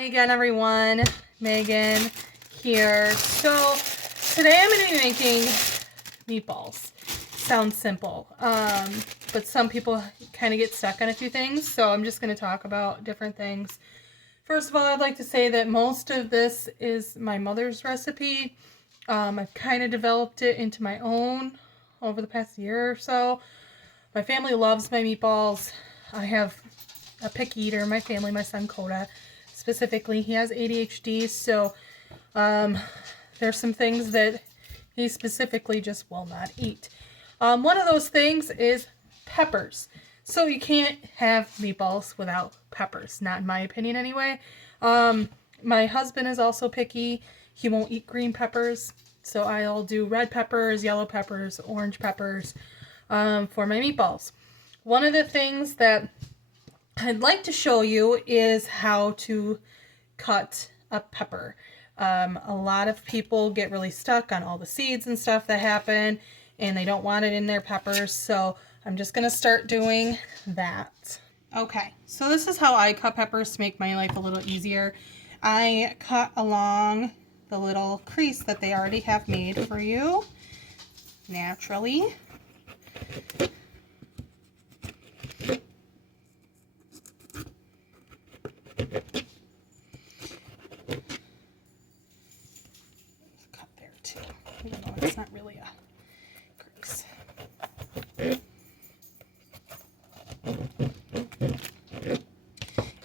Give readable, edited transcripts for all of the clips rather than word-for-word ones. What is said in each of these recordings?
Hey again, everyone. Megan here. So today I'm going to be making meatballs. Sounds simple, but some people kind of get stuck on a few things, so I'm just going to talk about different things. First of all, I'd like to say that most of this is my mother's recipe. I've kind of developed it into my own over the past year or so. My family loves my meatballs. I have a picky eater in my family, my son Coda. Specifically, he has ADHD, so there's some things that he specifically just will not eat. One of those things is peppers. So you can't have meatballs without peppers, not in my opinion anyway. My husband is also picky. He won't eat green peppers, so I'll do red peppers, yellow peppers, orange peppers for my meatballs. One of the things that I'd like to show you is how to cut a pepper. A lot of people get really stuck on all the seeds and stuff that happen, and they don't want it in their peppers, so I'm just going to start doing that. Okay, so this is how I cut peppers to make my life a little easier. I cut along the little crease that they already have made for you, naturally. Cut there too, even though it's not really a crease.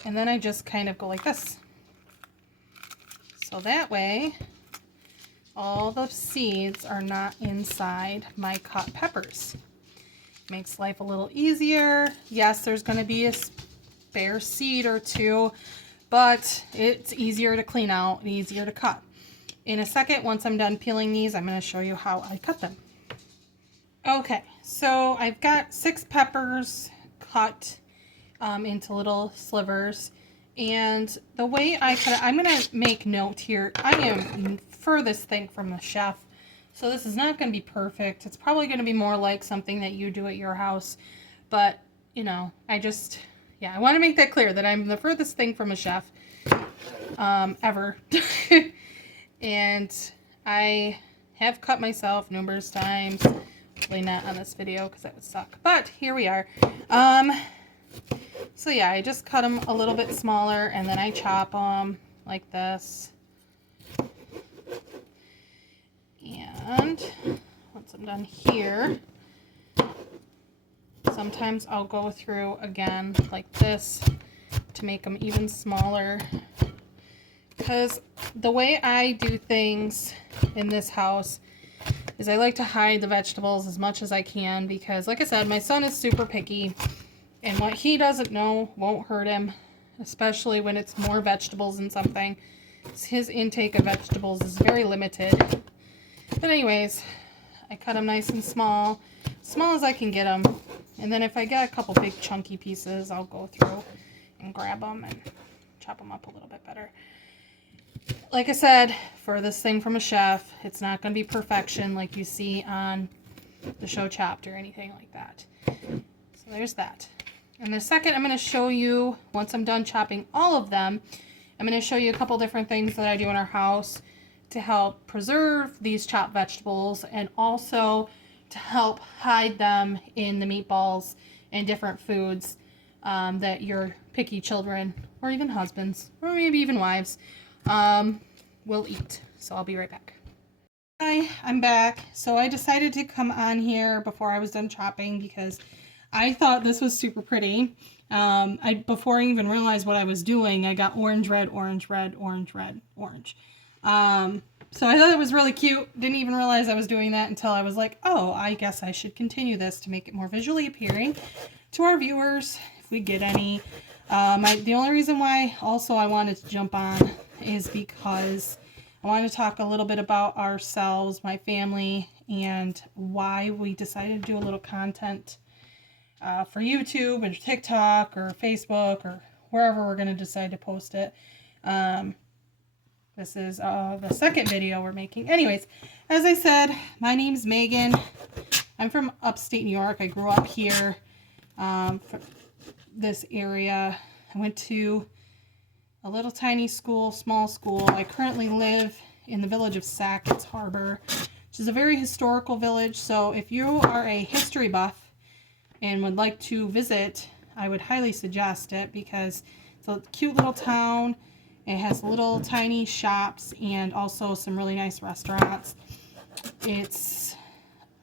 And then I just kind of go like this. So that way, all the seeds are not inside my cut peppers. Makes life a little easier. Yes, there's going to be a spare seed or two, but it's easier to clean out and easier to cut. In a second, once I'm done peeling these, I'm going to show you how I cut them. Okay, so I've got 6 peppers cut into little slivers, and the way I cut it, I'm going to make note here, I am furthest thing from the chef, so this is not going to be perfect. It's probably going to be more like something that you do at your house, but you know, I want to make that clear that I'm the furthest thing from a chef ever. And I have cut myself numerous times. Hopefully not on this video because that would suck, but here we are. So yeah, I just cut them a little bit smaller, and then I chop them like this. And once I'm done here, sometimes I'll go through again like this to make them even smaller. Because the way I do things in this house is I like to hide the vegetables as much as I can, because like I said, my son is super picky, and what he doesn't know won't hurt him, especially when it's more vegetables in something. His intake of vegetables is very limited. But anyways, I cut them nice and small as I can get them. And then if I get a couple big chunky pieces, I'll go through and grab them and chop them up a little bit better. Like I said, for this thing from a chef, it's not going to be perfection like you see on the show Chopped or anything like that. So there's that. In a second, I'm going to show you, once I'm done chopping all of them, I'm going to show you a couple different things that I do in our house to help preserve these chopped vegetables, and also to help hide them in the meatballs and different foods that your picky children, or even husbands, or maybe even wives, will eat. So I'll be right back. Hi, I'm back. So I decided to come on here before I was done chopping because I thought this was super pretty. Before I even realized what I was doing, I got orange, red, orange, red, orange, red, orange. So I thought it was really cute. Didn't even realize I was doing that until I was like, oh, I guess I should continue this to make it more visually appealing to our viewers, if we get any. The only reason why also I wanted to jump on is because I wanted to talk a little bit about ourselves, my family, and why we decided to do a little content for YouTube or TikTok or Facebook or wherever we're going to decide to post it. This is the second video we're making. Anyways, as I said, my name's Megan. I'm from upstate New York. I grew up here, this area. I went to a little tiny school, small school. I currently live in the village of Sackett's Harbor, which is a very historical village. So if you are a history buff and would like to visit, I would highly suggest it because it's a cute little town. It has little tiny shops and also some really nice restaurants.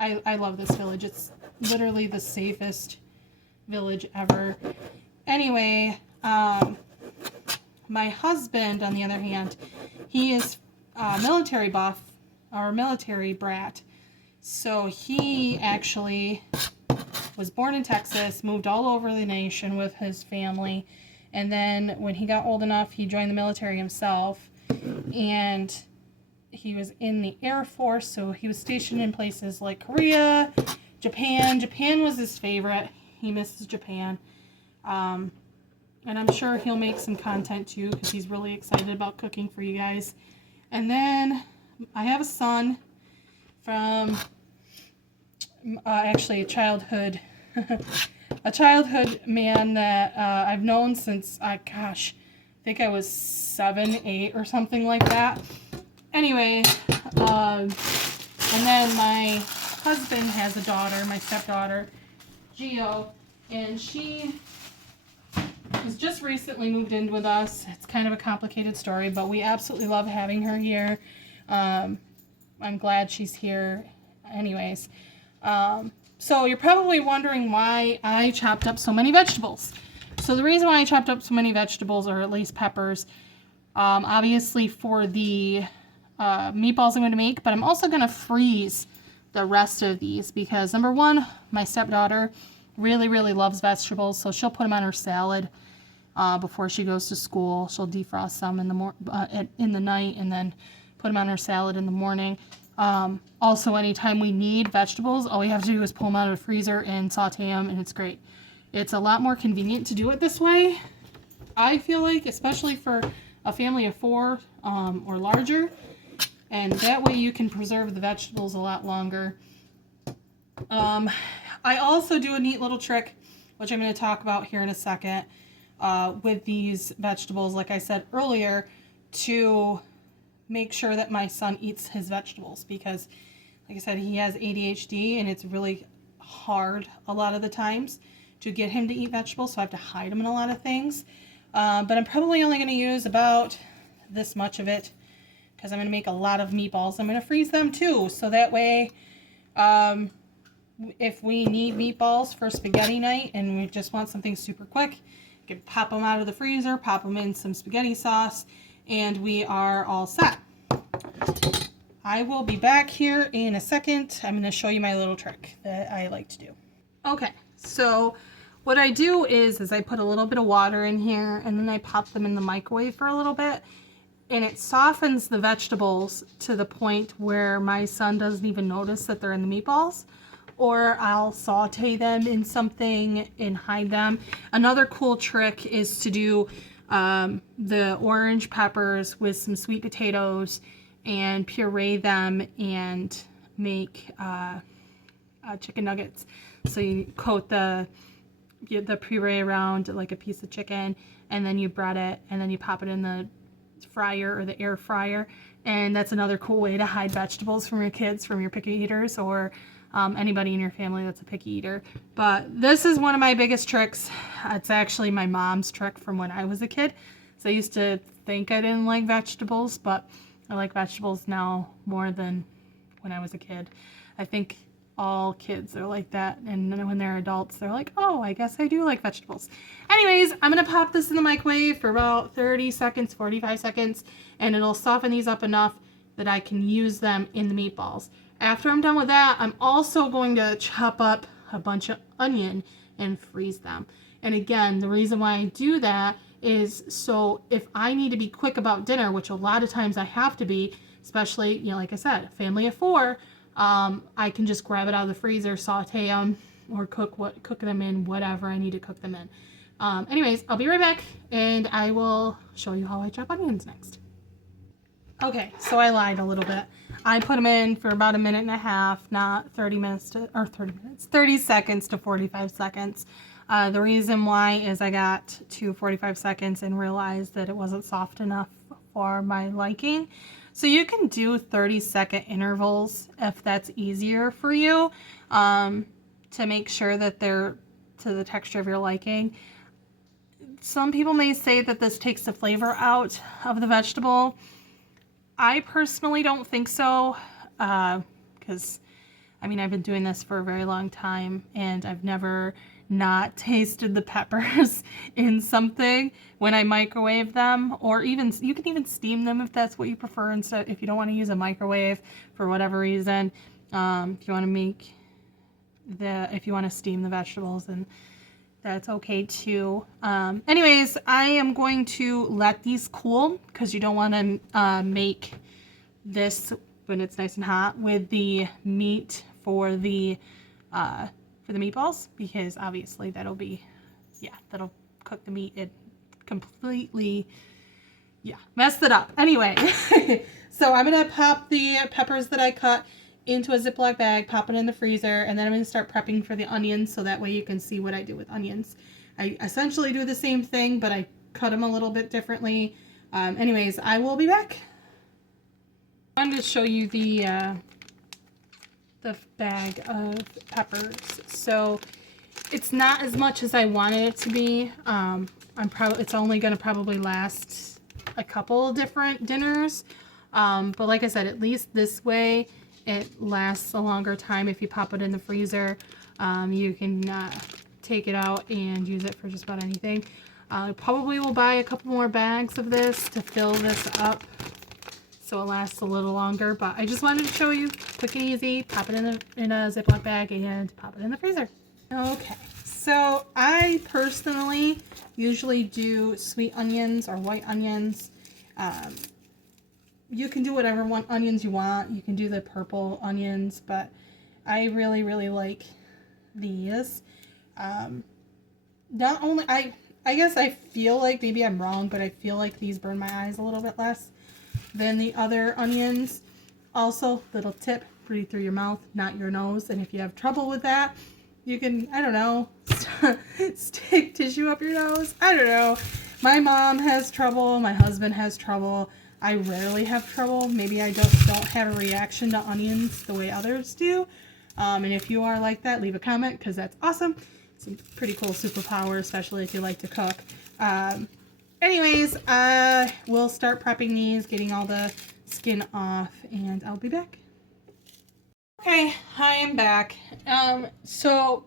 I love this village. It's literally the safest village ever. Anyway, my husband, on the other hand, he is military buff or military brat. So he actually was born in Texas, moved all over the nation with his family, and then when he got old enough, he joined the military himself, and he was in the Air Force, so he was stationed in places like Korea, Japan. Japan was his favorite. He misses Japan. And I'm sure he'll make some content too because he's really excited about cooking for you guys. And then I have a son from actually a childhood man that I've known since, I think I was 7, 8 or something like that. Anyway, and then my husband has a daughter, my stepdaughter, Gio, and she was just recently moved in with us. It's kind of a complicated story, but we absolutely love having her here. I'm glad she's here anyways. So you're probably wondering why I chopped up so many vegetables. So the reason why I chopped up so many vegetables, or at least peppers, obviously for the meatballs I'm going to make, but I'm also going to freeze the rest of these because, number one, my stepdaughter really, really loves vegetables, so she'll put them on her salad before she goes to school. She'll defrost some in the night and then put them on her salad in the morning. Also, anytime we need vegetables, all we have to do is pull them out of the freezer and saute them, and it's great. It's a lot more convenient to do it this way, I feel like, especially for a family of 4 or larger. And that way you can preserve the vegetables a lot longer. I also do a neat little trick, which I'm going to talk about here in a second, with these vegetables, like I said earlier, to make sure that my son eats his vegetables. Because, like I said, he has ADHD, and it's really hard a lot of the times to get him to eat vegetables, so I have to hide him in a lot of things. But I'm probably only going to use about this much of it, because I'm going to make a lot of meatballs. I'm going to freeze them too, so that way if we need meatballs for spaghetti night and we just want something super quick, you can pop them out of the freezer, pop them in some spaghetti sauce, and we are all set. I will be back here in a second. I'm going to show you my little trick that I like to do. Okay, so what I do is I put a little bit of water in here, and then I pop them in the microwave for a little bit. And it softens the vegetables to the point where my son doesn't even notice that they're in the meatballs. Or I'll saute them in something and hide them. Another cool trick is to do the orange peppers with some sweet potatoes and puree them and make chicken nuggets. So you coat the puree around like a piece of chicken, and then you bread it, and then you pop it in the fryer or the air fryer. And that's another cool way to hide vegetables from your kids, from your picky eaters, or anybody in your family that's a picky eater. But this is one of my biggest tricks. It's actually my mom's trick from when I was a kid. So I used to think I didn't like vegetables, but I like vegetables now more than when I was a kid. I think all kids are like that, and then when they're adults, they're like, oh, I guess I do like vegetables. Anyways, I'm gonna pop this in the microwave for about 30 seconds, 45 seconds, and it'll soften these up enough that I can use them in the meatballs. After I'm done with that, I'm also going to chop up a bunch of onion and freeze them. And again, the reason why I do that is so if I need to be quick about dinner, which a lot of times I have to be, especially, like I said, family of 4, I can just grab it out of the freezer, saute them, or cook them in whatever I need to cook them in. Anyways, I'll be right back, and I will show you how I chop onions next. Okay, so I lied a little bit. I put them in for about 1.5 minutes, not 30 seconds to 45 seconds. The reason why is I got to 45 seconds and realized that it wasn't soft enough for my liking. So you can do 30-second intervals if that's easier for you, to make sure that they're to the texture of your liking. Some people may say that this takes the flavor out of the vegetable. I personally don't think so, because I mean, I've been doing this for a very long time and I've never not tasted the peppers in something when I microwave them, or even you can even steam them if that's what you prefer, instead if you don't want to use a microwave for whatever reason. If you want to steam the vegetables, and that's okay too. Anyways, I am going to let these cool because you don't want to make this when it's nice and hot with the meat for the meatballs, because obviously that'll cook the meat. It completely messed it up. Anyway, so I'm gonna pop the peppers that I cut into a Ziploc bag, pop it in the freezer, and then I'm gonna start prepping for the onions, so that way you can see what I do with onions. I essentially do the same thing, but I cut them a little bit differently. Anyways, I will be back. I wanted to show you the bag of peppers. So it's not as much as I wanted it to be. It's only going to probably last a couple different dinners. But like I said, at least this way it lasts a longer time. If you pop it in the freezer, you can take it out and use it for just about anything. Probably will buy a couple more bags of this to fill this up, so it lasts a little longer. But I just wanted to show you, quick and easy. Pop it in a Ziploc bag and pop it in the freezer. Okay, so I personally usually do sweet onions or white onions. You can do whatever onions you want. You can do the purple onions, but I really, really like these. Not only, I guess I feel like, maybe I'm wrong, but I feel like these burn my eyes a little bit less than the other onions. Also, little tip, breathe through your mouth, not your nose. And if you have trouble with that, you can, I don't know, stick tissue up your nose. I don't know. My mom has trouble. My husband has trouble. I rarely have trouble. Maybe I just don't have a reaction to onions the way others do. And if you are like that, leave a comment, because that's awesome. It's a pretty cool superpower, especially if you like to cook. Anyways, we'll start prepping these, getting all the skin off, and I'll be back. Okay, I am back. So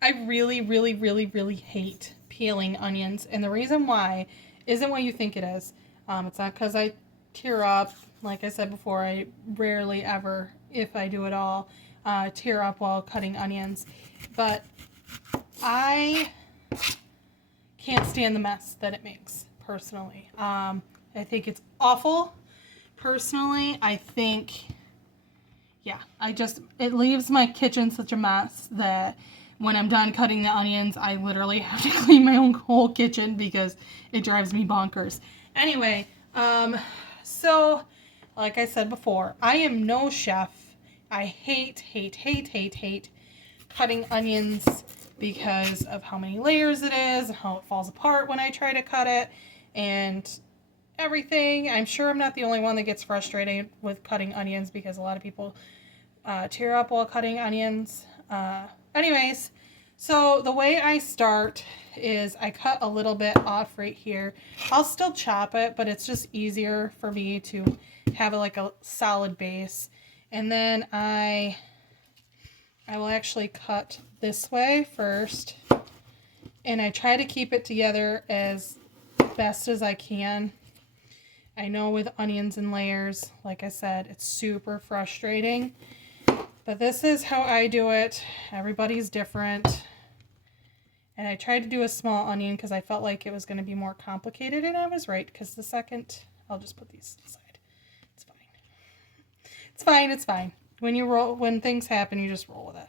I really, really, really, really hate peeling onions, and the reason why isn't what you think it is. It's not because I tear up. Like I said before, I rarely ever, if I do at all, tear up while cutting onions. But I can't stand the mess that it makes, personally. I think it's awful. Personally, I think, it leaves my kitchen such a mess that when I'm done cutting the onions, I literally have to clean my own whole kitchen because it drives me bonkers. Anyway, so like I said before, I am no chef. I hate cutting onions because of how many layers it is, and how it falls apart when I try to cut it, and everything. I'm sure I'm not the only one that gets frustrated with cutting onions, because a lot of people tear up while cutting onions. Anyways, so the way I start is I cut a little bit off right here. I'll still chop it, but it's just easier for me to have like a solid base. And then I will actually cut this way first, and I try to keep it together as best as I can. I know with onions and layers, like I said, it's super frustrating, but this is how I do it. Everybody's different. And I tried to do a small onion because I felt like it was going to be more complicated, and I was right, because the second, I'll just put these aside. It's fine. It's fine, it's fine. When things happen, you just roll with it.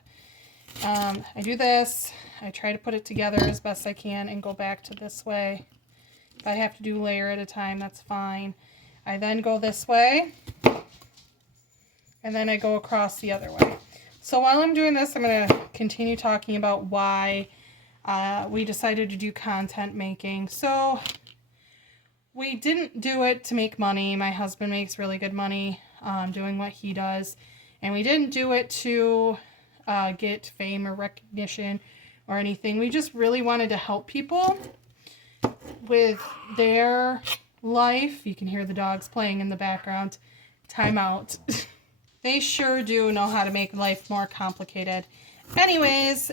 I do this. I try to put it together as best I can and go back to this way. If I have to do layer at a time, that's fine. I then go this way, and then I go across the other way. So while I'm doing this, I'm going to continue talking about why we decided to do content making. So we didn't do it to make money. My husband makes really good money doing what he does. And we didn't do it to get fame or recognition or anything. We just really wanted to help people with their life. You can hear the dogs playing in the background. Time out. They sure do know how to make life more complicated. Anyways,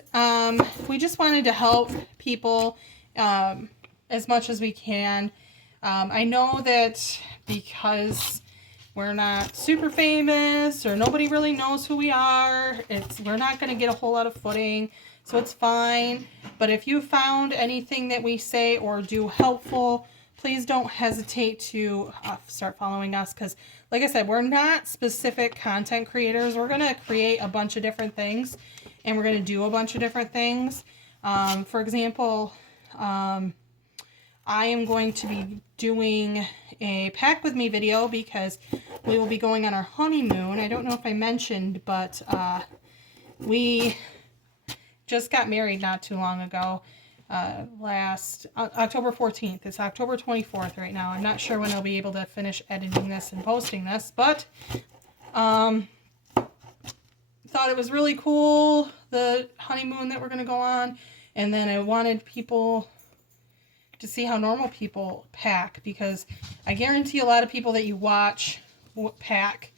we just wanted to help people as much as we can. I know that because we're not super famous or nobody really knows who we are, we're not going to get a whole lot of footing, so it's fine. But if you found anything that we say or do helpful, please don't hesitate to start following us, because like I said, we're not specific content creators. We're going to create a bunch of different things, and we're going to do a bunch of different things. For example, I am going to be doing a pack with me video because we will be going on our honeymoon. I don't know if I mentioned, but we just got married not too long ago. Last October 14th. It's October 24th right now. I'm not sure when I'll be able to finish editing this and posting this, but thought it was really cool, the honeymoon that we're going to go on. And then I wanted people to see how normal people pack, because I guarantee a lot of people that you watch pack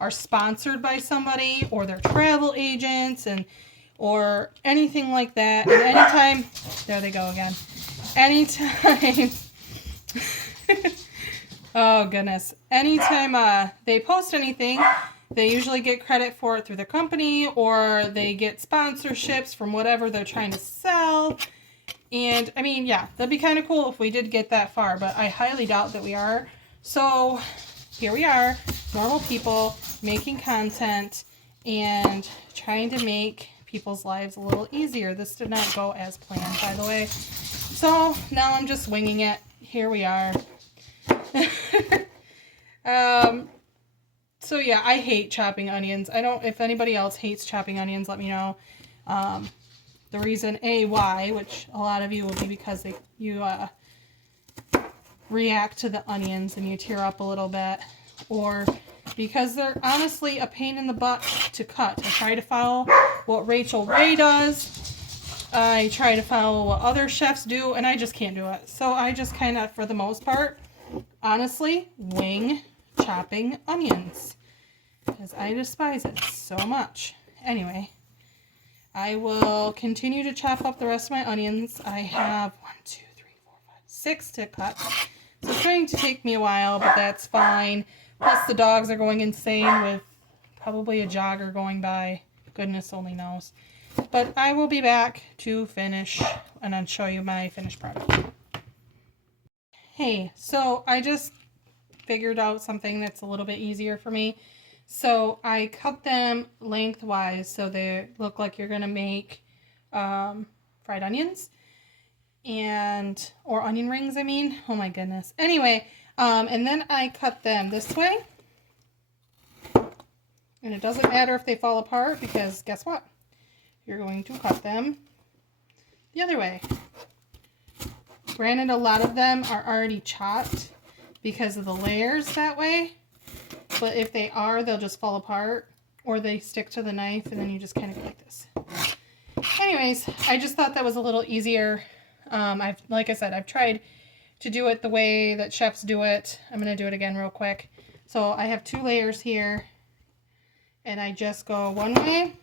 are sponsored by somebody, or they're travel agents, or anything like that. And anytime, there they go again. Anytime, oh goodness. Anytime they post anything, they usually get credit for it through the company, or they get sponsorships from whatever they're trying to sell. And I mean, yeah, that'd be kind of cool if we did get that far, but I highly doubt that we are. So here we are, normal people making content and trying to make people's lives a little easier. This did not go as planned, by the way. So now I'm just winging it. Here we are. So yeah, I hate chopping onions. If anybody else hates chopping onions, let me know. The reason why, which a lot of you will be because you react to the onions and you tear up a little bit, or because they're honestly a pain in the butt to cut. I try to follow what Rachel Ray does. I try to follow what other chefs do, and I just can't do it. So I just kind of, for the most part, honestly, wing chopping onions, because I despise it so much. Anyway, I will continue to chop up the rest of my onions. I have 6 to cut. So it's going to take me a while, but that's fine. Plus the dogs are going insane with probably a jogger going by. Goodness only knows. But I will be back to finish and then show you my finished product. Hey, so I just figured out something that's a little bit easier for me. So I cut them lengthwise so they look like you're going to make fried onions. Or onion rings, I mean. Oh my goodness. Anyway, and then I cut them this way. And it doesn't matter if they fall apart, because guess what? You're going to cut them the other way. Granted, a lot of them are already chopped because of the layers that way. But if they are, they'll just fall apart, or they stick to the knife, and then you just kind of go like this. Anyways, I just thought that was a little easier. Like I said, I've tried to do it the way that chefs do it. I'm going to do it again real quick. So I have 2 layers here, and I just go one way,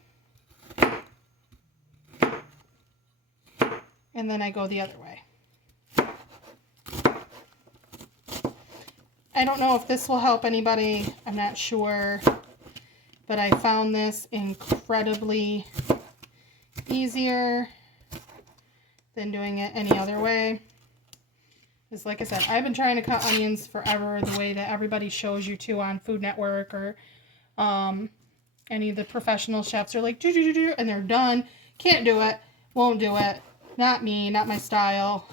and then I go the other way. I don't know if this will help anybody. I'm not sure, but I found this incredibly easier than doing it any other way. Because like I said, I've been trying to cut onions forever the way that everybody shows you to on Food Network, or any of the professional chefs are like, do, and they're done. Can't do it. Won't do it. Not me. Not my style.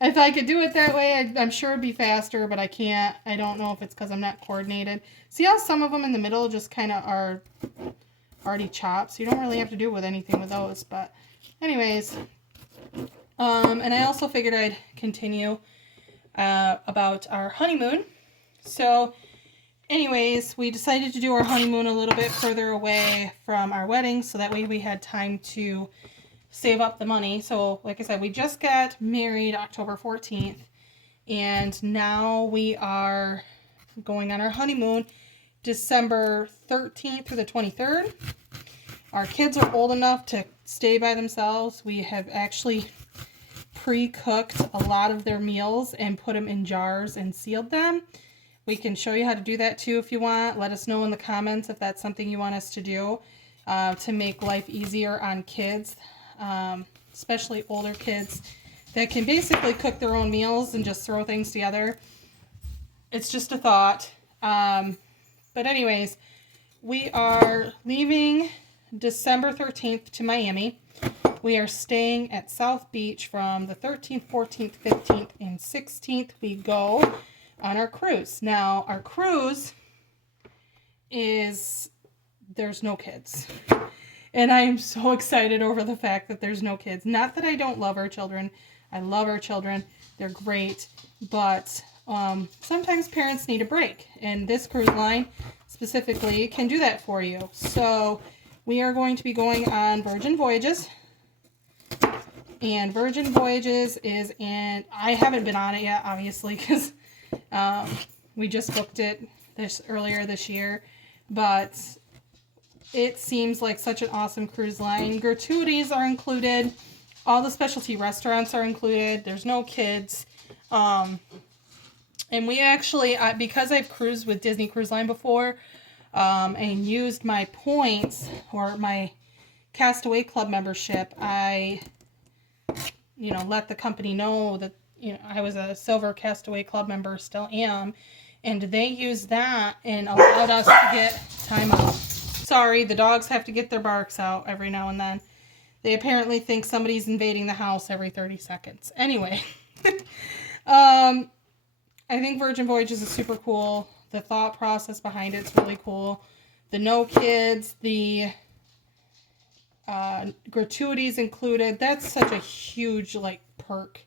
If I could do it that way, I'm sure it'd be faster, but I can't. I don't know if it's because I'm not coordinated. See how some of them in the middle just kind of are already chopped, so you don't really have to do with anything with those. But anyways, And I also figured I'd continue about our honeymoon. So anyways, we decided to do our honeymoon a little bit further away from our wedding, so that way we had time to save up the money. So like I said, we just got married October 14th, and now we are going on our honeymoon December 13th through the 23rd. Our kids are old enough to stay by themselves. We have actually pre-cooked a lot of their meals and put them in jars and sealed them. We can show you how to do that too if you want. Let us know in the comments if that's something you want us to do to make life easier on kids, especially older kids that can basically cook their own meals and just throw things together. It's just a thought. But anyways, we are leaving December 13th to Miami. We are staying at South Beach from the 13th, 14th, 15th, and 16th. We go on our cruise. Now, our cruise there's no kids. And I am so excited over the fact that there's no kids. Not that I don't love our children. I love our children. They're great. But sometimes parents need a break. And this cruise line specifically can do that for you. So we are going to be going on Virgin Voyages. And Virgin Voyages I haven't been on it yet, obviously, because we just booked it earlier this year. But it seems like such an awesome cruise line. Gratuities are included. All the specialty restaurants are included. There's no kids. And we actually, because I've cruised with Disney Cruise Line before, and used my points or my Castaway Club membership, I let the company know that I was a Silver Castaway Club member, still am, and they used that and allowed us to get time out. Sorry, the dogs have to get their barks out every now and then. They apparently think somebody's invading the house every 30 seconds. Anyway, I think Virgin Voyages is super cool. The thought process behind it's really cool. The no kids, the gratuities included. That's such a huge perk.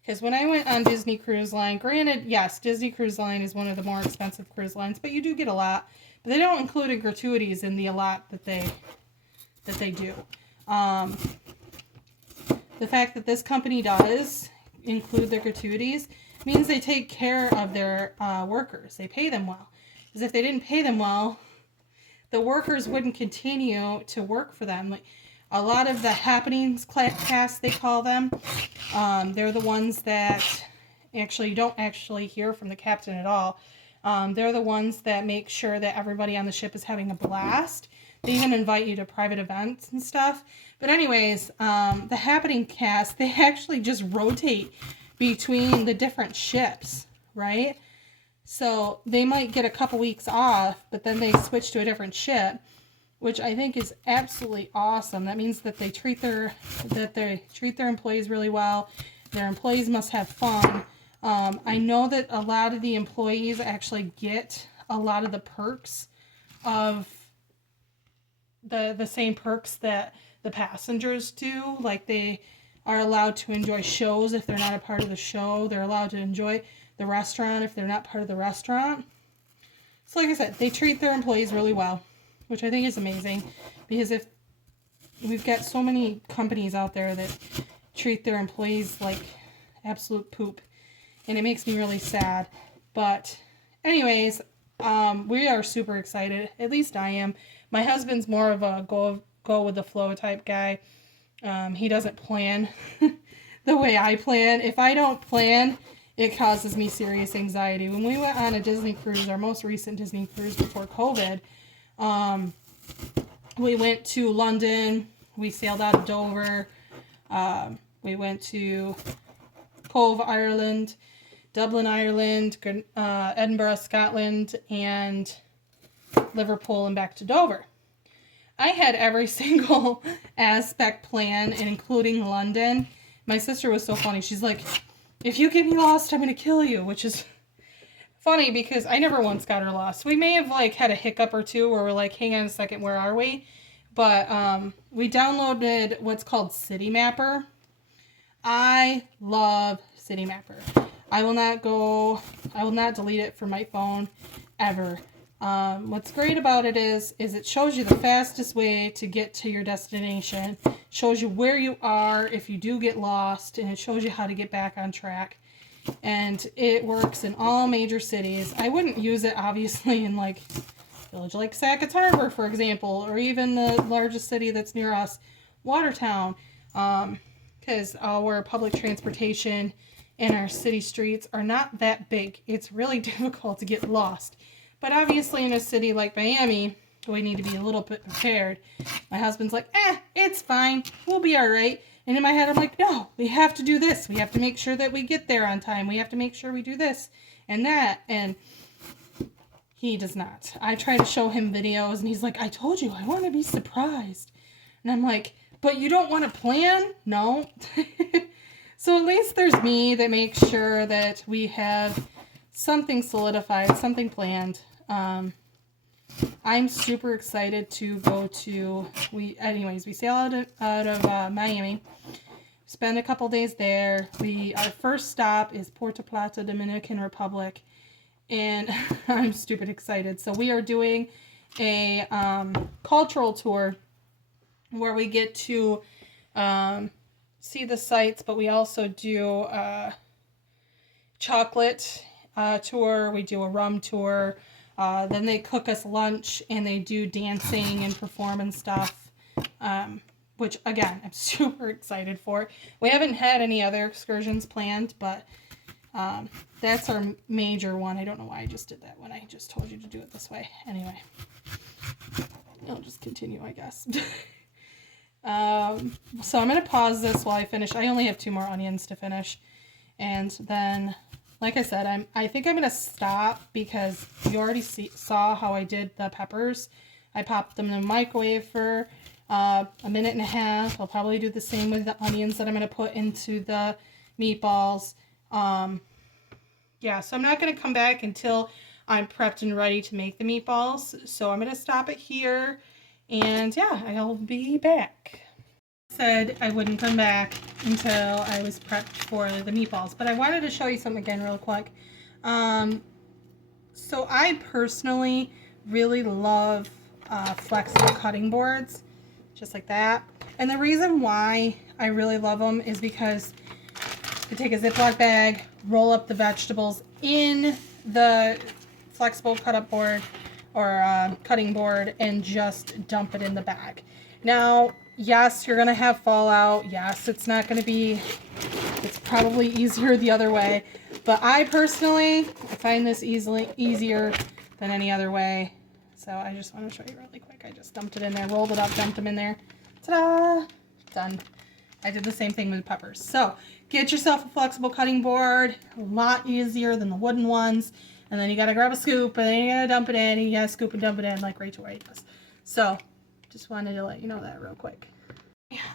Because when I went on Disney Cruise Line, granted, yes, Disney Cruise Line is one of the more expensive cruise lines, but you do get a lot. But they don't include gratuities in the a lot that they do. The fact that this company does include their gratuities means they take care of their workers. They pay them well. Because if they didn't pay them well, the workers wouldn't continue to work for them. A lot of the happenings cast, they call them, they're the ones that you don't actually hear from the captain at all. They're the ones that make sure that everybody on the ship is having a blast. They even invite you to private events and stuff. But anyways, the happening cast, they actually just rotate between the different ships, right? So they might get a couple weeks off, but then they switch to a different ship, which I think is absolutely awesome. That means that they treat their employees really well. Their employees must have fun. I know that a lot of the employees actually get a lot of the perks of the same perks that the passengers do. Like they are allowed to enjoy shows if they're not a part of the show. They're allowed to enjoy the restaurant if they're not part of the restaurant. So like I said, they treat their employees really well, which I think is amazing, because if we've got so many companies out there that treat their employees like absolute poop, and it makes me really sad. But anyways, we are super excited. At least I am. My husband's more of a go with the flow type guy. He doesn't plan the way I plan. If I don't plan, it causes me serious anxiety. When we went on a Disney cruise, our most recent Disney cruise before COVID, we went to London. We sailed out of Dover. We went to Cove, Ireland, Dublin, Ireland, Edinburgh, Scotland, and Liverpool, and back to Dover. I had every single aspect planned, including London. My sister was so funny. She's like, if you get me lost, I'm going to kill you, which is funny because I never once got her lost. We may have had a hiccup or two where we're like, hang on a second, where are we? But we downloaded what's called City Mapper. I love City Mapper. I will not delete it from my phone ever. What's great about it is it shows you the fastest way to get to your destination, shows you where you are if you do get lost, and it shows you how to get back on track. And it works in all major cities. I wouldn't use it obviously in like a village like Sackett's Harbor, for example, or even the largest city that's near us, Watertown, because our public transportation and our city streets are not that big. It's really difficult to get lost. But obviously in a city like Miami, we need to be a little bit prepared. My husband's like, it's fine. We'll be all right. And in my head, I'm like, no, we have to do this. We have to make sure that we get there on time. We have to make sure we do this and that. And he does not. I try to show him videos, and he's like, I told you, I want to be surprised. And I'm like, but you don't want to plan? No. So at least there's me that makes sure that we have something solidified, something planned. I'm super excited to go to, we sail out of Miami, spend a couple days there. Our first stop is Puerto Plata, Dominican Republic, and I'm stupid excited. So we are doing a cultural tour where we get to see the sights, but we also do a chocolate tour, we do a rum tour, then they cook us lunch, and they do dancing and perform and stuff, which again, I'm super excited for. We haven't had any other excursions planned, but that's our major one. I don't know why I just did that when I just told you to do it this way. Anyway, I'll just continue, I guess. So I'm going to pause this while I finish. I only have 2 more onions to finish, and then, like I said, I think I'm going to stop because you already saw how I did the peppers. I popped them in the microwave for a minute and a half. I'll probably do the same with the onions that I'm going to put into the meatballs. Yeah, so I'm not going to come back until I'm prepped and ready to make the meatballs. So I'm going to stop it here, and yeah, I'll be back. Said I wouldn't come back until I was prepped for the meatballs, but I wanted to show you something again real quick. So I personally really love flexible cutting boards, just like that. And the reason why I really love them is because you take a Ziploc bag, roll up the vegetables in the flexible cut-up board or cutting board, and just dump it in the bag. Now, yes, you're going to have fallout. Yes, it's probably easier the other way. But I personally find this easier than any other way. So I just want to show you really quick. I just dumped it in there, rolled it up, dumped them in there. Ta-da! Done. I did the same thing with peppers. So get yourself a flexible cutting board. A lot easier than the wooden ones. And then you got to grab a scoop, and then you got to dump it in, and you got to scoop and dump it in like Rachel Ray does. So just wanted to let you know that real quick.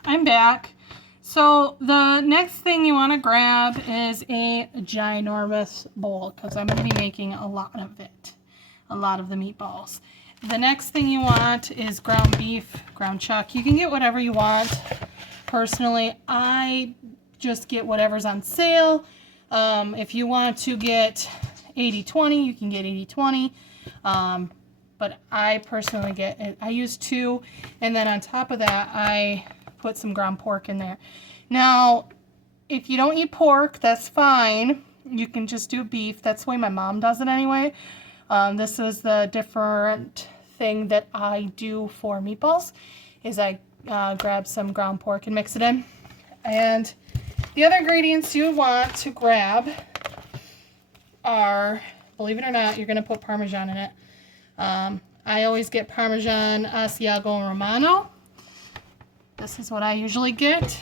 I'm back. So the next thing you want to grab is a ginormous bowl, because I'm going to be making a lot of it, a lot of the meatballs. The next thing you want is ground beef, ground chuck. You can get whatever you want. Personally, I just get whatever's on sale. If you want to get 80-20, you can get 80-20. But I personally get it. I use 2, and then on top of that, I put some ground pork in there. Now, if you don't eat pork, that's fine. You can just do beef. That's the way my mom does it anyway. This is the different thing that I do for meatballs, is I grab some ground pork and mix it in. And the other ingredients you want to grab are, believe it or not, you're going to put Parmesan in it. I always get Parmesan Asiago Romano. This is what I usually get.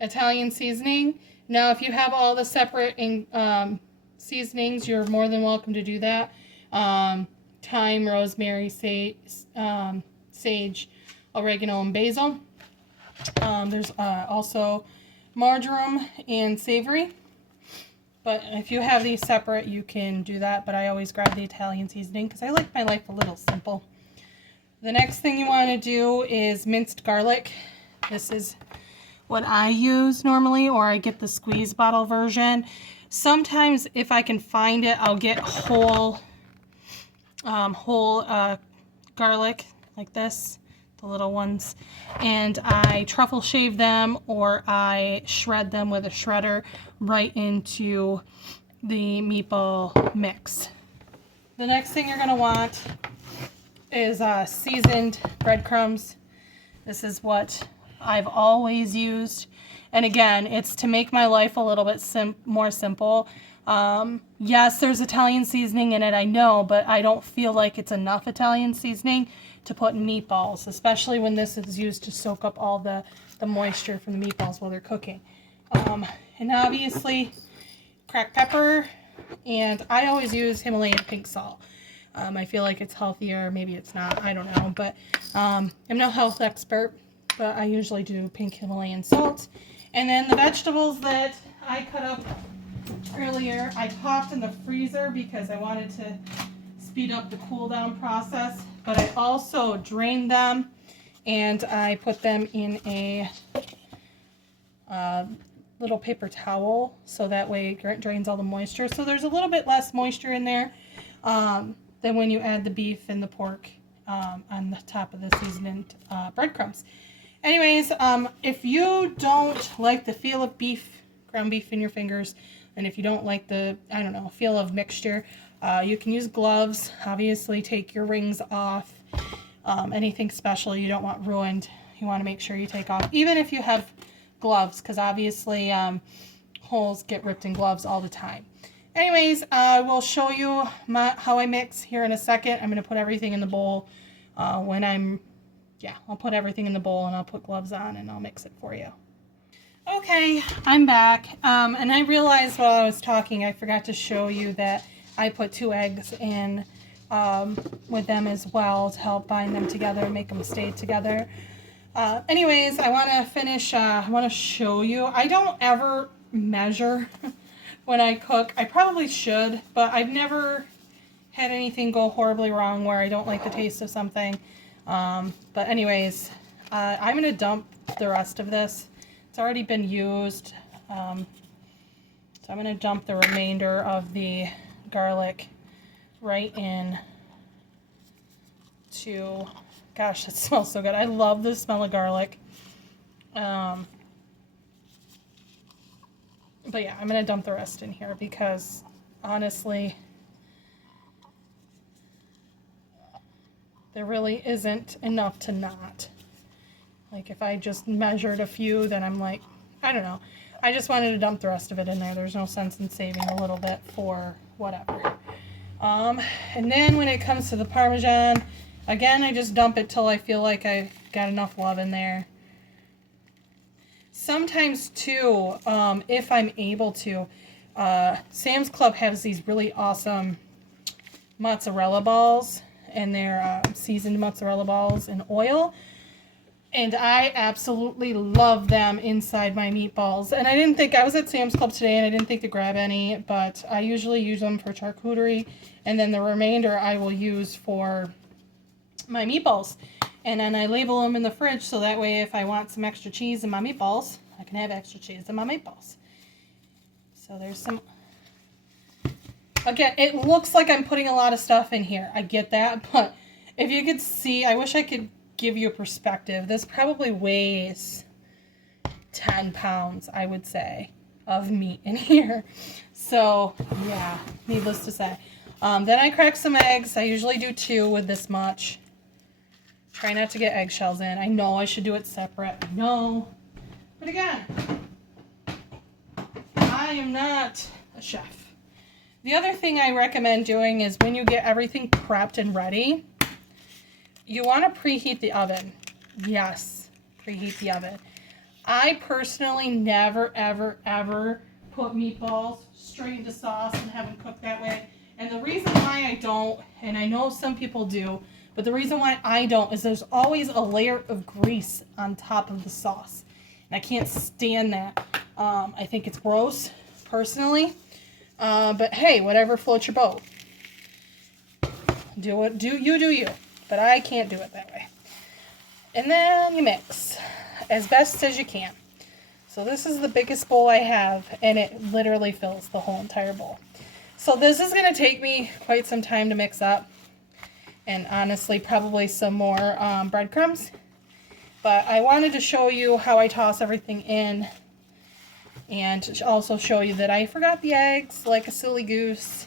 Italian seasoning. Now, if you have all the separate seasonings, you're more than welcome to do that. Thyme, rosemary, sage, oregano, and basil. There's also marjoram and savory. But if you have these separate, you can do that. But I always grab the Italian seasoning because I like my life a little simple. The next thing you want to do is minced garlic. This is what I use normally, or I get the squeeze bottle version. Sometimes if I can find it, I'll get whole garlic like this, the little ones, and I truffle shave them, or I shred them with a shredder right into the meatball mix. The next thing you're going to want is seasoned breadcrumbs. This is what I've always used. And again, it's to make my life a little bit more simple. Yes, there's Italian seasoning in it, I know, but I don't feel like it's enough Italian seasoning to put in meatballs, especially when this is used to soak up all the moisture from the meatballs while they're cooking. And obviously, cracked pepper, and I always use Himalayan pink salt. I feel like it's healthier, maybe it's not, I don't know, but I'm no health expert, but I usually do pink Himalayan salt. And then the vegetables that I cut up earlier, I popped in the freezer because I wanted to speed up the cool down process, but I also drained them and I put them in a little paper towel so that way it drains all the moisture. So there's a little bit less moisture in there than when you add the beef and the pork on the top of the seasoned breadcrumbs. Anyways, if you don't like the feel of ground beef in your fingers, and if you don't like the, I don't know, feel of mixture, you can use gloves. Obviously, take your rings off. Anything special you don't want ruined, you want to make sure you take off, even if you have gloves, because obviously holes get ripped in gloves all the time. Anyways, I will show you how I mix here in a second. I'm going to put everything in the bowl I'll put everything in the bowl and I'll put gloves on and I'll mix it for you. Okay, I'm back. And I realized while I was talking, I forgot to show you that I put 2 eggs in with them as well to help bind them together and make them stay together. Anyways, I want to finish, I want to show you. I don't ever measure when I cook. I probably should, but I've never had anything go horribly wrong where I don't like the taste of something. But anyways, I'm going to dump the rest of this. It's already been used. So I'm going to dump the remainder of the garlic right in to, gosh, that smells so good. I love the smell of garlic. But yeah, I'm going to dump the rest in here because honestly, there really isn't enough to not. Like if I just measured a few, then I'm like, I don't know. I just wanted to dump the rest of it in there. There's no sense in saving a little bit for whatever. And then when it comes to the Parmesan, again, I just dump it till I feel like I've got enough love in there. Sometimes too, if I'm able to, Sam's Club has these really awesome mozzarella balls, and they're seasoned mozzarella balls in oil. And I absolutely love them inside my meatballs. And I was at Sam's Club today and I didn't think to grab any, but I usually use them for charcuterie. And then the remainder I will use for my meatballs. And then I label them in the fridge so that way if I want some extra cheese in my meatballs, I can have extra cheese in my meatballs. So there's some... Again, it looks like I'm putting a lot of stuff in here. I get that, but if you could see, I wish I could give you a perspective. This probably weighs 10 pounds, I would say, of meat in here. So, yeah, needless to say. Then I crack some eggs. I usually do 2 with this much. Try not to get eggshells in. I know I should do it separate. I know. But again, I am not a chef. The other thing I recommend doing is when you get everything prepped and ready, you want to preheat the oven. Yes, preheat the oven. I personally never, ever, ever put meatballs straight into sauce and have them cooked that way. And the reason why I don't, and I know some people do, but the reason why I don't is there's always a layer of grease on top of the sauce. And I can't stand that. I think it's gross, personally. But hey, whatever floats your boat. Do you. But I can't do it that way. And then you mix as best as you can. So this is the biggest bowl I have, and it literally fills the whole entire bowl. So this is going to take me quite some time to mix up, and honestly probably some more breadcrumbs. But I wanted to show you how I toss everything in, and also show you that I forgot the eggs like a silly goose.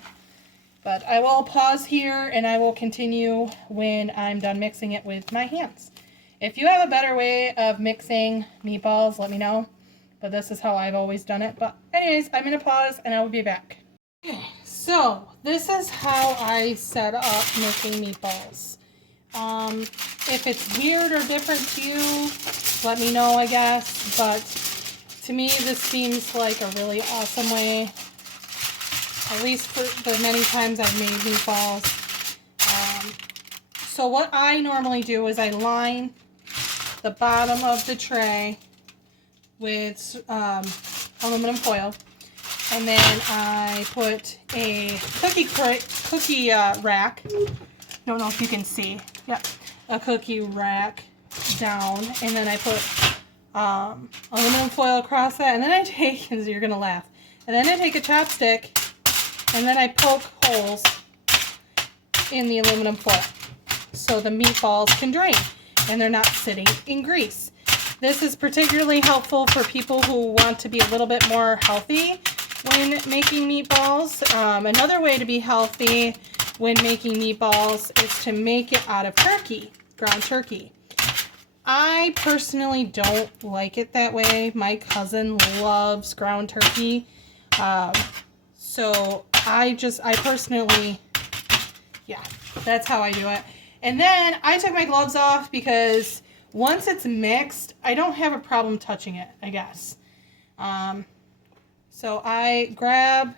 But I will pause here, and I will continue when I'm done mixing it with my hands. If you have a better way of mixing meatballs, let me know. But this is how I've always done it. But anyways, I'm going to pause, and I will be back. Okay, so this is how I set up making meatballs. If it's weird or different to you, let me know, I guess. But to me, this seems like a really awesome way, at least for the many times I've made meatballs. So what I normally do is I line the bottom of the tray with aluminum foil, and then I put a cookie rack. Don't know if you can see. Yep, a cookie rack down, and then I put aluminum foil across that, and then I take, you're gonna laugh, and then I take a chopstick, and then I poke holes in the aluminum foil so the meatballs can drain and they're not sitting in grease. This is particularly helpful for people who want to be a little bit more healthy when making meatballs. Another way to be healthy when making meatballs is to make it out of turkey, ground turkey. I personally don't like it that way. My cousin loves ground turkey. So I personally, yeah, that's how I do it. And then I took my gloves off because once it's mixed, I don't have a problem touching it, I guess. So I grab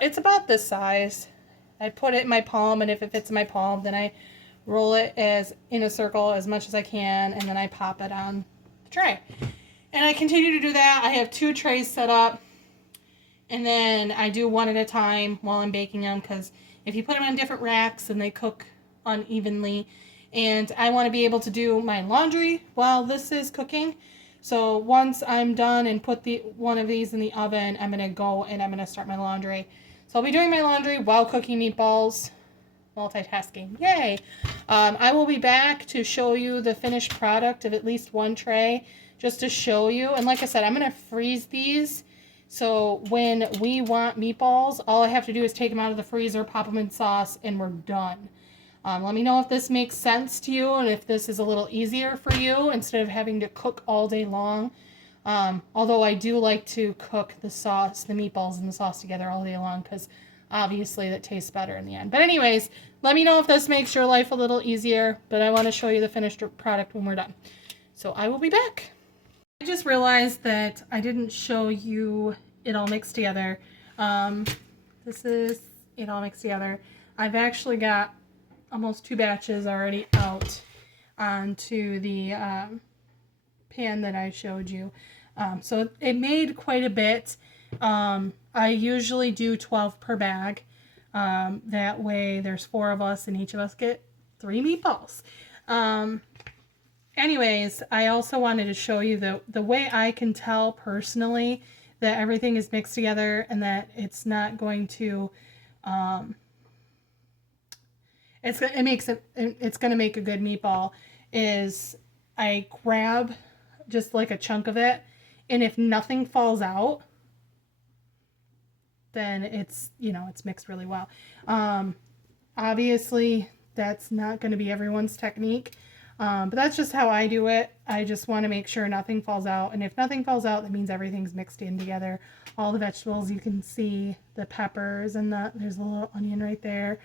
it's about this size. I put it in my palm, and if it fits in my palm, then I roll it in a circle as much as I can, and then I pop it on the tray. And I continue to do that. I have 2 trays set up, and then I do one at a time while I'm baking them, because if you put them on different racks, then they cook unevenly. And I want to be able to do my laundry while this is cooking. So once I'm done and put one of these in the oven, I'm going to go and I'm going to start my laundry. So I'll be doing my laundry while cooking meatballs. Multitasking. Yay! I will be back to show you the finished product of at least one tray, just to show you. And like I said, I'm going to freeze these. So when we want meatballs, all I have to do is take them out of the freezer, pop them in sauce, and we're done. Let me know if this makes sense to you and if this is a little easier for you instead of having to cook all day long. Although I do like to cook the meatballs and the sauce together all day long, because obviously that tastes better in the end. But anyways, let me know if this makes your life a little easier, but I want to show you the finished product when we're done. So I will be back. I just realized that I didn't show you it all mixed together. This is it all mixed together. I've actually got almost 2 batches already out onto the pan that I showed you. So it made quite a bit. I usually do 12 per bag. That way there's 4 of us and each of us get 3 meatballs. Anyways, I also wanted to show you the way I can tell personally that everything is mixed together and that it's not going to, it's going to make a good meatball, is I grab just like a chunk of it, and if nothing falls out, then it's mixed really well. Obviously that's not going to be everyone's technique. But that's just how I do it. I just want to make sure nothing falls out. And if nothing falls out, that means everything's mixed in together. All the vegetables, you can see the peppers and there's a little onion right there.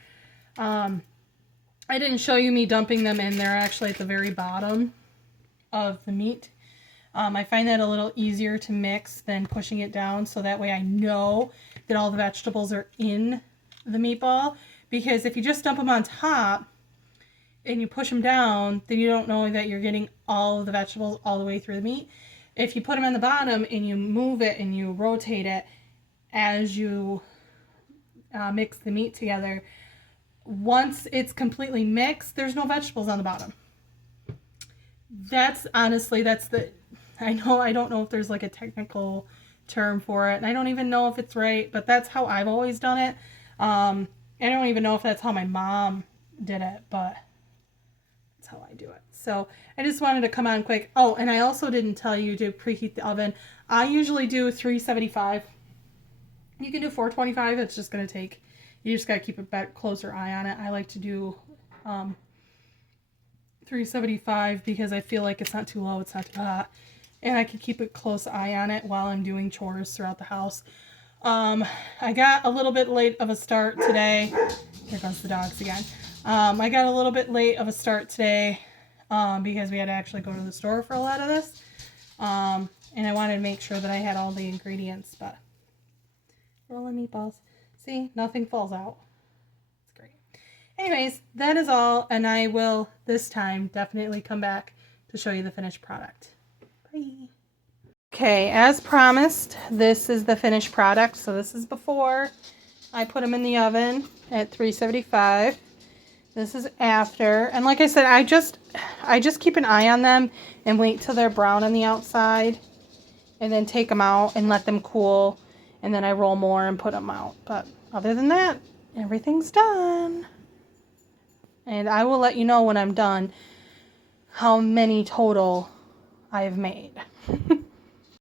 I didn't show you me dumping them in. They're actually at the very bottom of the meat. I find that a little easier to mix than pushing it down, so that way I know that all the vegetables are in the meatball. Because if you just dump them on top and you push them down, then you don't know that you're getting all of the vegetables all the way through the meat. If you put them on the bottom and you move it and you rotate it as you mix the meat together, once it's completely mixed, there's no vegetables on the bottom. That's I don't know if there's like a technical term for it, and I don't even know if it's right, but that's how I've always done it. I don't even know if that's how my mom did it, but that's how I do it. So I just wanted to come on quick. Oh, and I also didn't tell you to preheat the oven. I usually do 375. You can do 425. It's just going to take, you just got to keep a closer eye on it. I like to do 375 because I feel like it's not too low, it's not too hot. And I can keep a close eye on it while I'm doing chores throughout the house. I got a little bit late of a start today. Here goes the dogs again. I got a little bit late of a start today because we had to actually go to the store for a lot of this. And I wanted to make sure that I had all the ingredients, but rolling meatballs. See, nothing falls out. It's great. Anyways, that is all, and I will this time definitely come back to show you the finished product. Bye. Okay, as promised, this is the finished product. So this is before I put them in the oven at 375. This is after. And like I said, I just keep an eye on them and wait till they're brown on the outside and then take them out and let them cool. And then I roll more and put them out. But other than that, everything's done. And I will let you know when I'm done how many total I've made.